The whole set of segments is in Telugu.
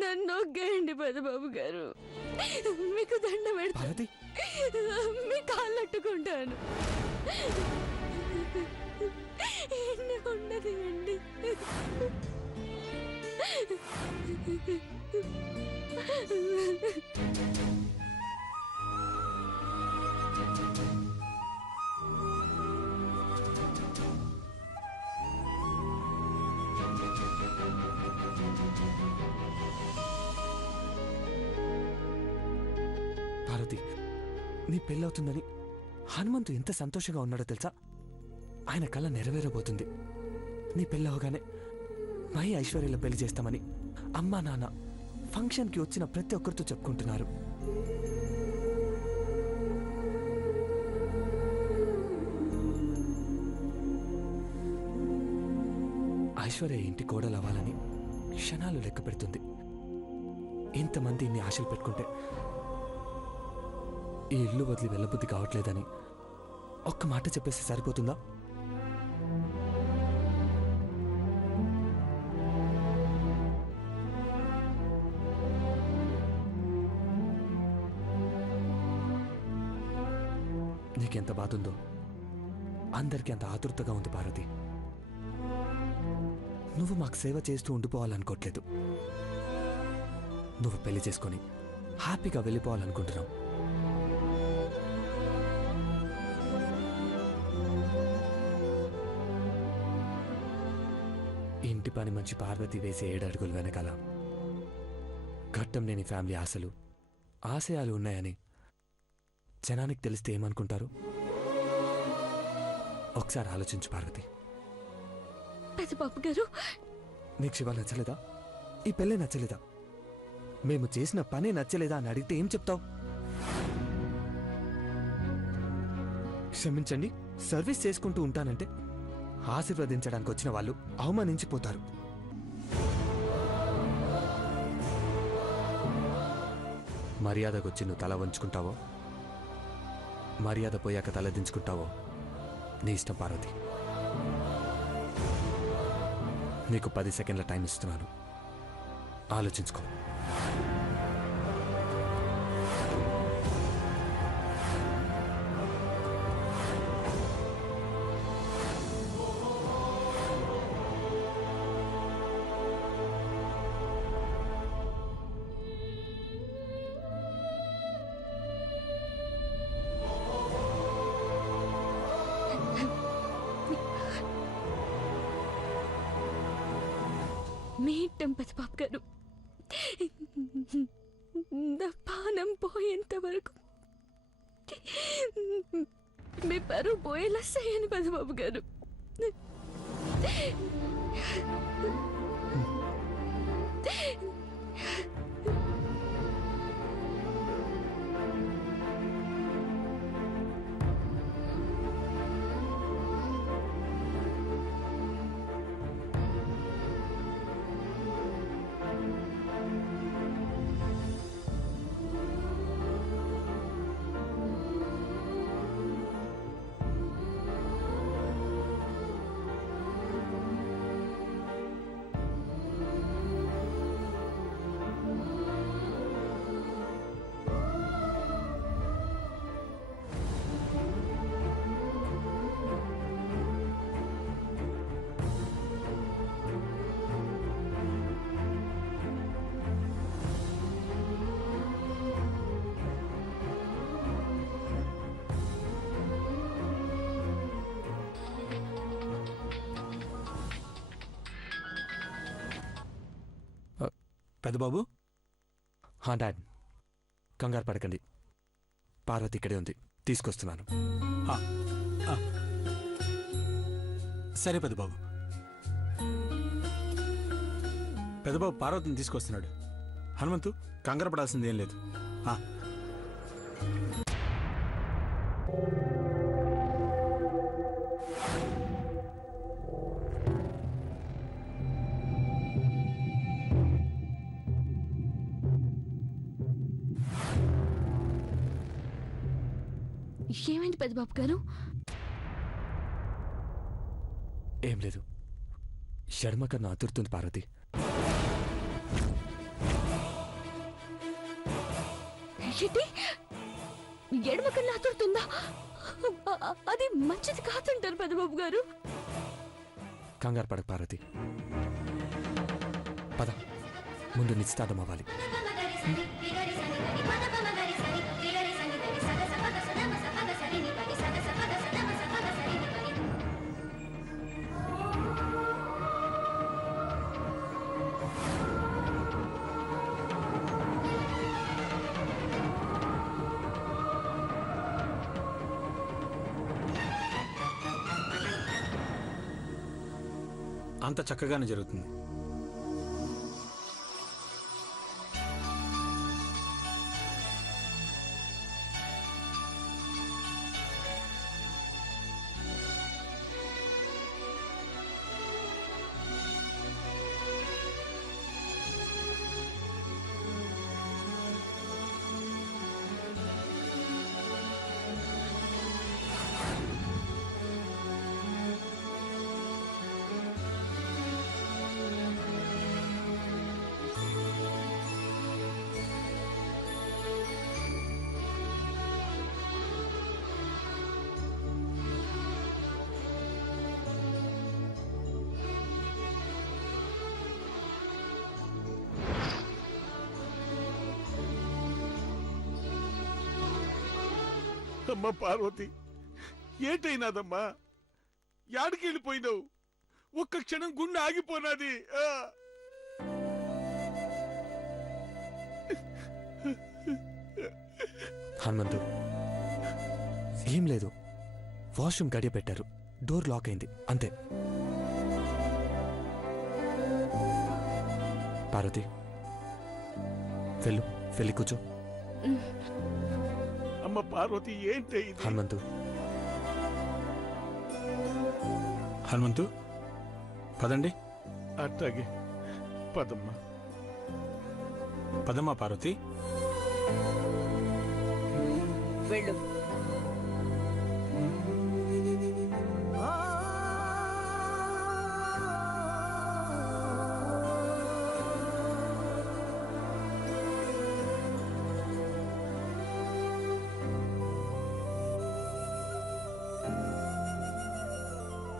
నన్ను ఒగ్గేయండి పెదబాబు గారు, మీకు దండ పెడతాను, మీ కాళ్ళట్టుకుంటాను. ఉండదు అండి. పార్వతి, నీ పెళ్ళవుతుందని హనుమంతు ఎంత సంతోషంగా ఉన్నాడో తెలుసా? ఆయన కళ నెరవేరబోతుంది. నీ పెళ్ళవగానే మై ఐశ్వర్యలో పెళ్లి చేస్తామని అమ్మా నాన్న ఫంక్షన్కి వచ్చిన ప్రతి ఒక్కరితో చెప్పుకుంటున్నారు. ఐశ్వర్య ఇంటి కోడలవ్వాలని క్షణాలు లెక్క పెడుతుంది. ఇంతమంది ఇన్ని ఆశలు పెట్టుకుంటే ఈ ఇల్లు వదిలి వెళ్ళబుద్ధి కావట్లేదని ఒక్క మాట చెప్పేసి సరిపోతుందా? నీకెంత బాధ ఉందో అందరికీ అంత ఆతృతగా ఉంది పార్వతి. నువ్వు మాకు సేవ చేస్తూ ఉండిపోవాలనుకోవట్లేదు. నువ్వు పెళ్లి చేసుకొని హ్యాపీగా వెళ్ళిపోవాలనుకుంటున్నావు. ఇంటి పని మంచి పార్వతి వేసే 7 అడుగులు వెనకాల ఘట్టం లేని ఫ్యామిలీ ఆశలు ఆశయాలు ఉన్నాయని జనానికి తెలిస్తే ఏమనుకుంటారు? ఒకసారి ఆలోచించు పార్వతి. పెదబాబు గారు, నీకు శివ నచ్చలేదా? ఈ పెళ్ళే నచ్చలేదా? మేము చేసిన పనే నచ్చలేదా అని అడిగితే ఏం చెప్తావు? క్షమించండి, సర్వీస్ చేసుకుంటూ ఉంటానంటే ఆశీర్వదించడానికి వచ్చిన వాళ్ళు అవమానించిపోతారు. మర్యాదకొచ్చి నువ్వు తల వంచుకుంటావో, మర్యాద పోయాక తలదించుకుంటావో నీ ఇష్టం పార్వతి. నీకు 10 సెకండ్ల టైం ఇస్తున్నాను, ఆలోచించుకో. మీ ఇష్టం పెదబాబు గారు, నా పానం పోయేంత వరకు మీ పరువు పోయేలా చేయను పెదబాబు గారు. పెద్దబాబు. డాడ్, కంగారు పడకండి, పార్వతి ఇక్కడే ఉంది, తీసుకొస్తున్నాను. సరే పెద్దబాబు. పెద్దబాబు పార్వతిని తీసుకొస్తున్నాడు. హనుమంతు, కంగారు పడాల్సింది ఏం లేదు. ఏమైంది పెదబాబు గారు? ఏం లేదు, షర్మ కన్నా ఆతురుతుంది పార్వతి. ఏంటి ఎడమ కన్నా ఆతురుతుందా? అది మంచిది కాదంటారు పెద్దబాబు గారు. కంగారు పడక పార్వతి, పద, ముందు నిశ్చితార్థం అవ్వాలి. అంత చక్కగానే జరుగుతుంది. అమ్మా పార్వతి, ఏటైనాదమ్మా? యాడికి వెళ్ళిపోయినావు? ఒక్క క్షణం గుండె ఆగిపోనాది. హనుమంతు, ఏం లేదు, వాష్రూమ్ గడియ పెట్టారు, డోర్ లాక్ అయింది, అంతే. పార్వతి, వెళ్ళి కూర్చో. అమ్మ పార్వతి, ఏంటి ఇది? హనుమంతు, పదండి. అట్టాగే, పదమ్మా. పదమ్మా పార్వతి. వెళ్ళు.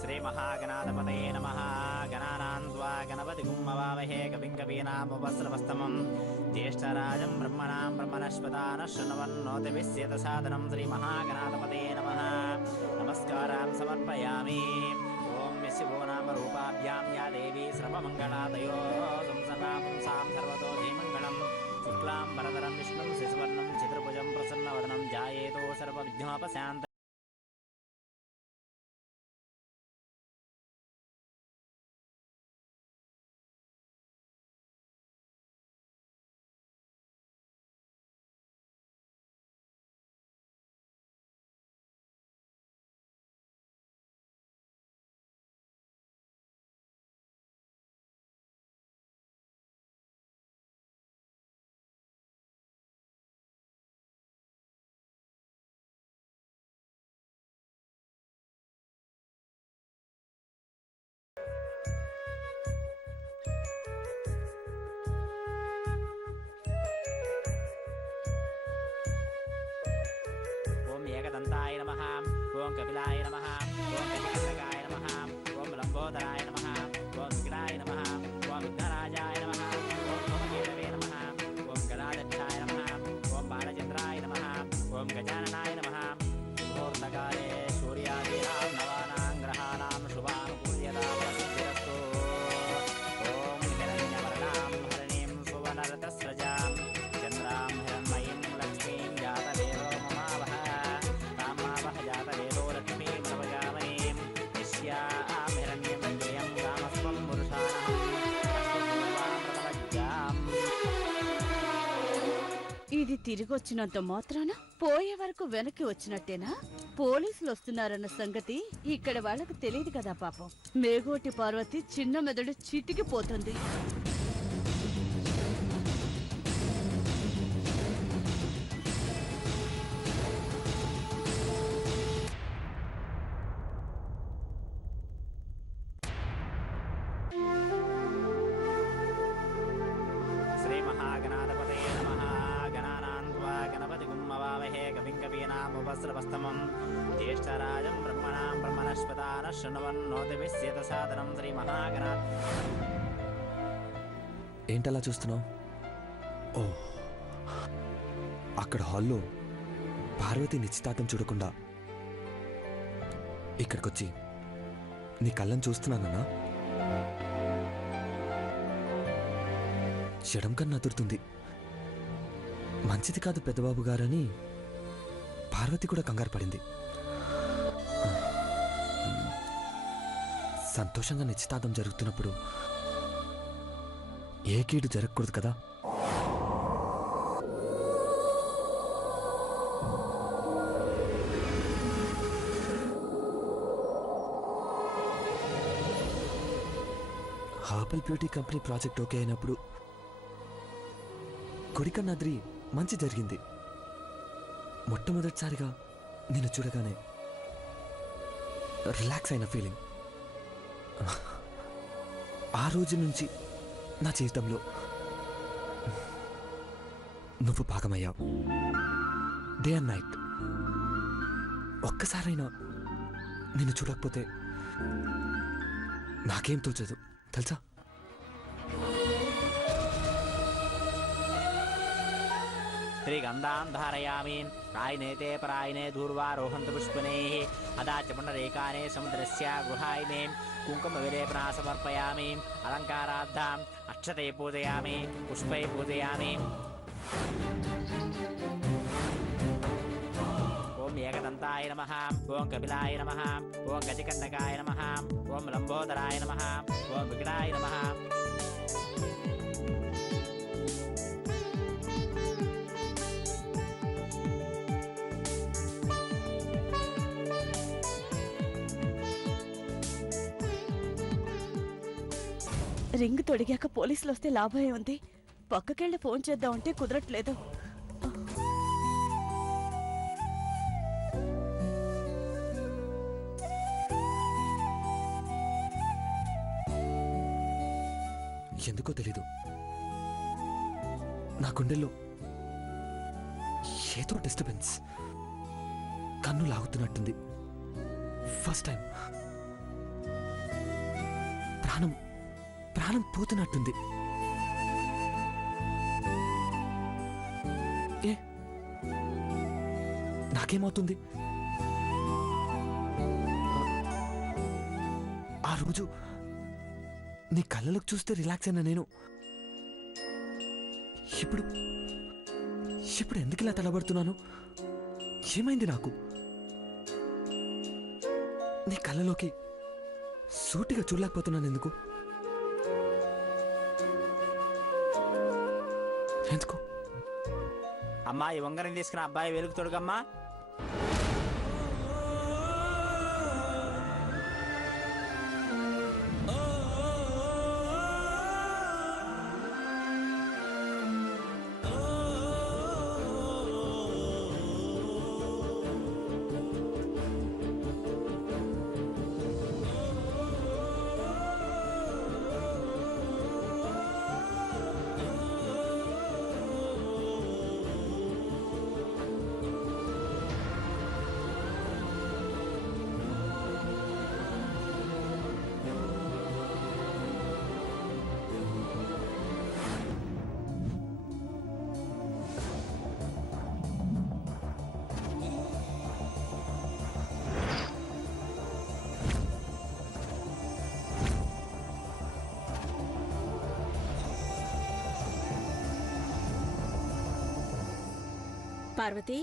శ్రీ మహాగణాధిపతయే నమః. గణానాం త్వా గణపతిం హవామహే కవిం కవీనాముపస్రవస్తమం జ్యేష్ఠరాజం బ్రహ్మణాం బ్రహ్మణస్పదాన శృణవన్నోతిభిः సేదసాదనం. శ్రీ మహాగణాధిపతయే నమః. నమస్కారాన్ సమర్పయామి. ఓం యస్యో నామ రూపాభ్యాం యా దేవీ సర్వమంగళాదయో సంసదా పుంసాం సర్వతో ధీమంగళం. శుక్లాం వరదరం విష్ణుం శశివర్ణం చతుర్భుజం ప్రసన్నవదనం ధ్యాయేతో సర్వవిఘ్నోపశాంత. ఏకదంతాయ నమః. ఓం కపిలాయ నమః. ఓం గజకర్ణకాయ నమః. ఓం లంబోదరాయ నమః. ఓం విఘ్నాయ నమః. ఓం విఘ్నరాజాయ నమః. ఓం సోమకేతవే నమః. ఓం గదాధక్షాయ నమః. ఓం బాలచంద్రాయ నమః. ఓం గజాననాయ నమః. ముహూర్తకాలే సూర్యాదీనాం నవానాం గ్రహాణాం శుభానుకూల్యతా ప్రసిద్ధిరస్తు. ఓం హిరణ్యవర్ణాం హరిణీం సువర్ణరతస్రజాం చంద్రాం హిరణ్మయీం లక్ష్మీం జాతవేదో మమావహ. జాతవేదో లక్ష్మీం ప్రవజామహీం యస్యాం హిరణ్యం జయం కామస్వం పురుషాణం. ఇది తిరిగొచ్చినంత మాత్రాన పోయే వరకు వెనక్కి వచ్చినట్టేనా? పోలీసులు వస్తున్నారన్న సంగతి ఇక్కడ వాళ్ళకు తెలియదు కదా పాపం. మేగోటి పార్వతి చిన్న మెదడు చితికిపోతుంది. सहस्रवस्तमं ज्येष्ठराजं ब्रह्मणां ब्रह्मणस्पदानः शृण्वन्नोतिभिस्येतसादनं श्रीमहागणा ఏంటలా చూస్తున్నావు? ఓ, అక్కడ హాల్లో పార్వతి నిశ్చితార్థం చూడకుండా ఇక్కడికొచ్చి నీ కళ్ళని చూస్తున్నానన్నా. చెడం కన్నా అదురుతుంది. మంచిది కాదు పెద్దబాబు గారని పార్వతి కూడా కంగారు పడింది. సంతోషంగా నిశ్చితార్థం జరుగుతున్నప్పుడు ఏ కీడు జరగకూడదు కదా. Herbal beauty company project okay అయినప్పుడు కొడికన్నాద్రి మంచి జరిగింది. మొట్టమొదటిసారిగా నేను చూడగానే రిలాక్స్ అయిన ఫీలింగ్. ఆ రోజు నుంచి నా జీవితంలో నువ్వు భాగమయ్యావు. Day and night. ఒక్కసారైనా నిన్ను చూడకపోతే నాకేం తోచదు తెలుసా. श्रीगन्धां धारयामि कायनेते परायणे दूर्वारोहन्तु पुष्पणैः अदा च पुण्डरीकाने समुद्रस्य गृहायने कुङ्कुमविलेपना समर्पयामि अलङ्कारार्थम् अक्षते पूजयामि पुष्पै पूजयामि ॐ एकदन्ताय नमः ॐ कपिलाय नमः ॐ गजकण्डकाय नमः ॐ लम्बोदराय नमः ॐ विकटाय नमः. రింగ్ తొడిగాక పోలీసులు వస్తే లాభమే ఉంది. పక్కకెళ్ళి ఫోన్ చేద్దామంటే కుదరట్లేదు. ఎందుకో తెలీదు, నా గుండెల్లో ఏదో డిస్టర్బెన్స్, కన్ను లాగుతున్నట్టుంది. ఫస్ట్ టైం ప్రాణం ప్రాణం పోతున్నట్టుంది. ఏ నాకేమవుతుంది? ఆ రోజు నీ కళ్ళలోకి చూస్తే రిలాక్స్ అయినా నేను ఇప్పుడు ఇప్పుడు ఎందుకు ఇలా తడబడుతున్నాను? ఏమైంది నాకు? నీ కళ్ళలోకి సూటిగా చూడలేకపోతున్నాను. ఎందుకు? ఎందుకు? అమ్మా ఈ వంగరం తీసుకున్న అబ్బాయి వెలుగు తొడుగమ్మా. పార్వతి,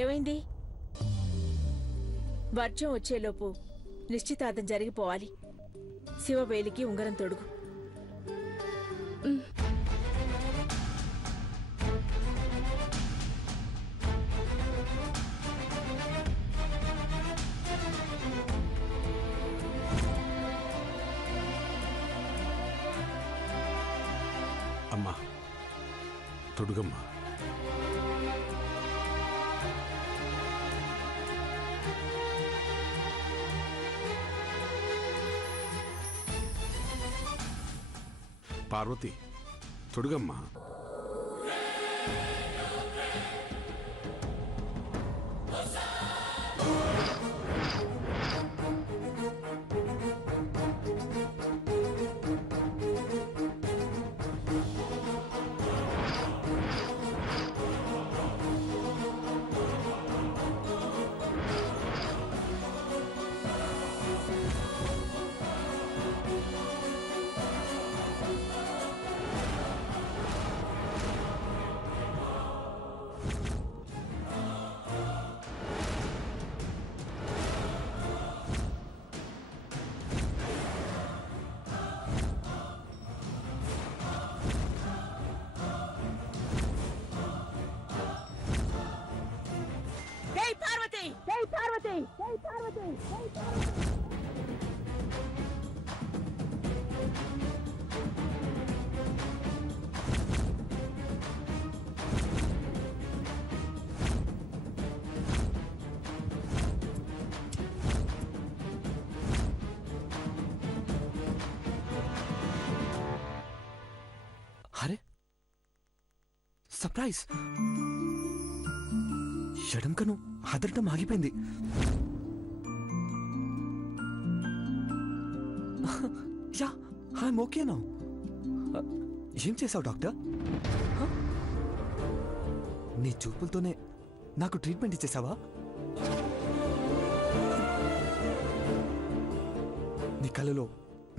ఏమైంది? వర్షం వచ్చేలోపు నిశ్చితార్థం జరిగిపోవాలి. శివవేలికి ఉంగరం తొడుగు. అమ్మా తొడుగమ్మా. పార్వతి తొడుగమ్మా. అరే సర్ప్రైజ్! షడంకను అదరటం ఆగిపోయింది. Yeah, I'm okay now. ఏం చేసావు డాక్టర్? నీ చూపులతోనే నాకు ట్రీట్మెంట్ ఇచ్చేసావా? నీ కళ్ళలో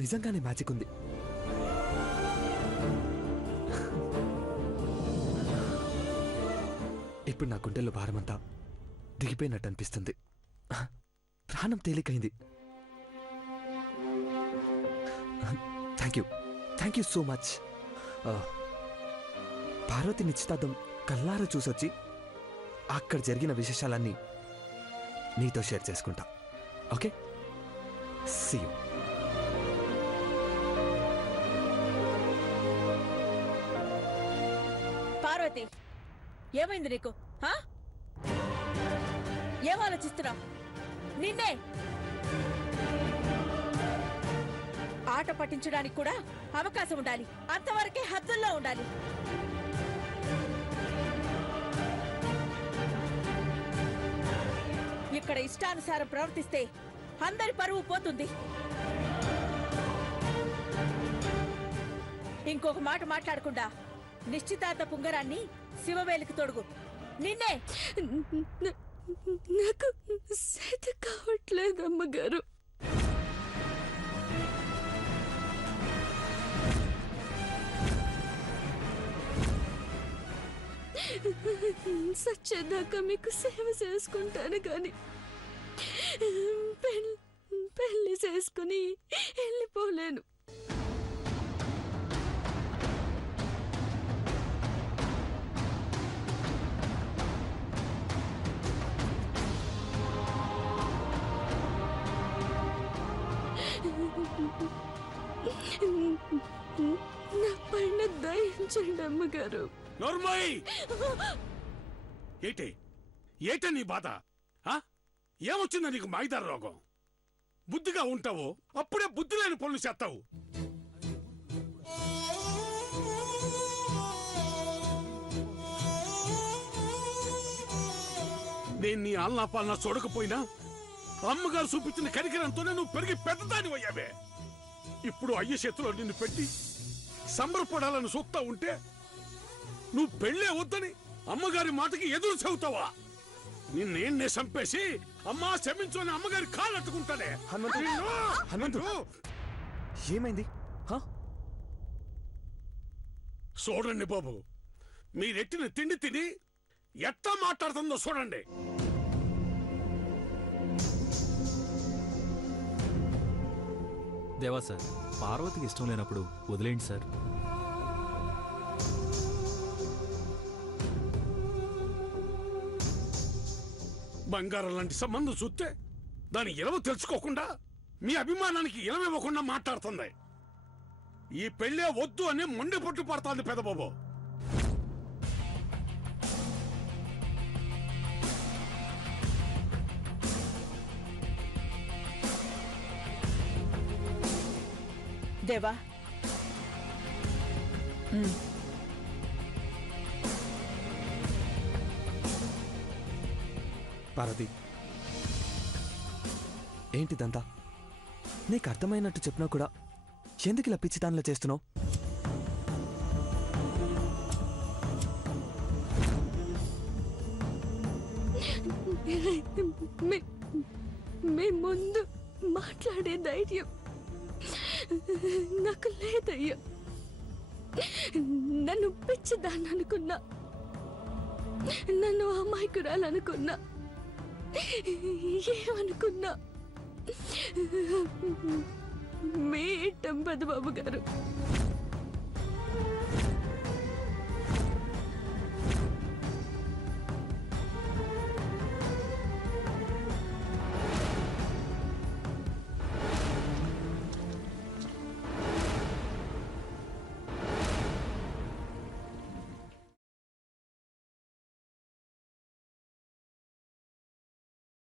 నిజంగానే మ్యాజిక్ ఉంది. ఇప్పుడు నా గుండెల్లో భారమంతా దిగిపోయినట్టు అనిపిస్తుంది. ప్రాణం తేలికైంది. Thank you so much. Parvati నిశ్చితార్థం కల్లారా చూసొచ్చి అక్కడ జరిగిన విశేషాలన్నీ నీతో షేర్ చేసుకుంటా. Okay, see you. పార్వతి, ఏమైంది నీకు? ఏం ఆలోచిస్తున్నావు? నిన్నే ఆట పట్టించడానికి కూడా అవకాశం ఉండాలి. అంతవరకే హద్దుల్లో ఉండాలి. ఇక్కడ ఇష్టానుసారం ప్రవర్తిస్తే అందరి పరువు పోతుంది. ఇంకొక మాట మాట్లాడకుండా నిశ్చితార్థ పుంగరాన్ని శివవేలికి తొడుగు. నిన్నే. నాకు సేత కావట్లేదు అమ్మగారు. సచ్చేదాకా మీకు సేవ చేసుకుంటాను కానీ పెళ్లి చేసుకుని వెళ్ళిపోలేను. నా పైన దయించండి అమ్మగారు. ఏటే నీ బాధ? ఏమొచ్చిందా నీకు మాయిదార రోగం? బుద్ధిగా ఉంటావు, అప్పుడే బుద్ధి లేని పనులు చేస్తావు. నేను నీ ఆలనా పాలనా చూడకపోయినా అమ్మగారు చూపించిన కనికరంతోనే నువ్వు పెరిగి పెద్దదాని అయ్యావే. ఇప్పుడు అయ్య చేతిలో నిన్ను పెట్టి సంబరపడాలని చూస్తా ఉంటే నువ్వు పెళ్ళే వద్దని అమ్మగారి మాటకి ఎదురు చెబుతావా? నిన్నే చంపేసి అమ్మా క్షమించు అని అమ్మగారి కాళ్ళు అట్టుకుంటానే. హనుమంతు, ఏమైంది? చూడండి బాబు, మీరెట్టిన తిండి తిని ఎట్లా మాట్లాడుతుందో చూడండి. దేవా సార్, పార్వతికి ఇష్టం లేనప్పుడు వదిలేండి సార్. బంగారం లాంటి సంబంధం చూస్తే దాని ఇలవ తెలుసుకోకుండా మీ అభిమానానికి ఇలవివ్వకుండా మాట్లాడుతుంది. ఈ పెళ్ళే వద్దు అని మొండి పొట్టు పడుతోంది పెదబాబు. దేవా, పార్వతి, ఏంటిదంతా? నీకు అర్థమైనట్టు చెప్పినా కూడా ఎందుకు ఇలా పిచ్చి దానిలో చేస్తున్నావు? మీ ముందు మాట్లాడే ధైర్యం నాకు లేదయ్యా. నన్ను పిచ్చిదాన్ని అనుకున్నా, నన్ను అమాయకురాలనుకున్నా, ఏమనుకున్నా మీ టంపదు బాబు గారు.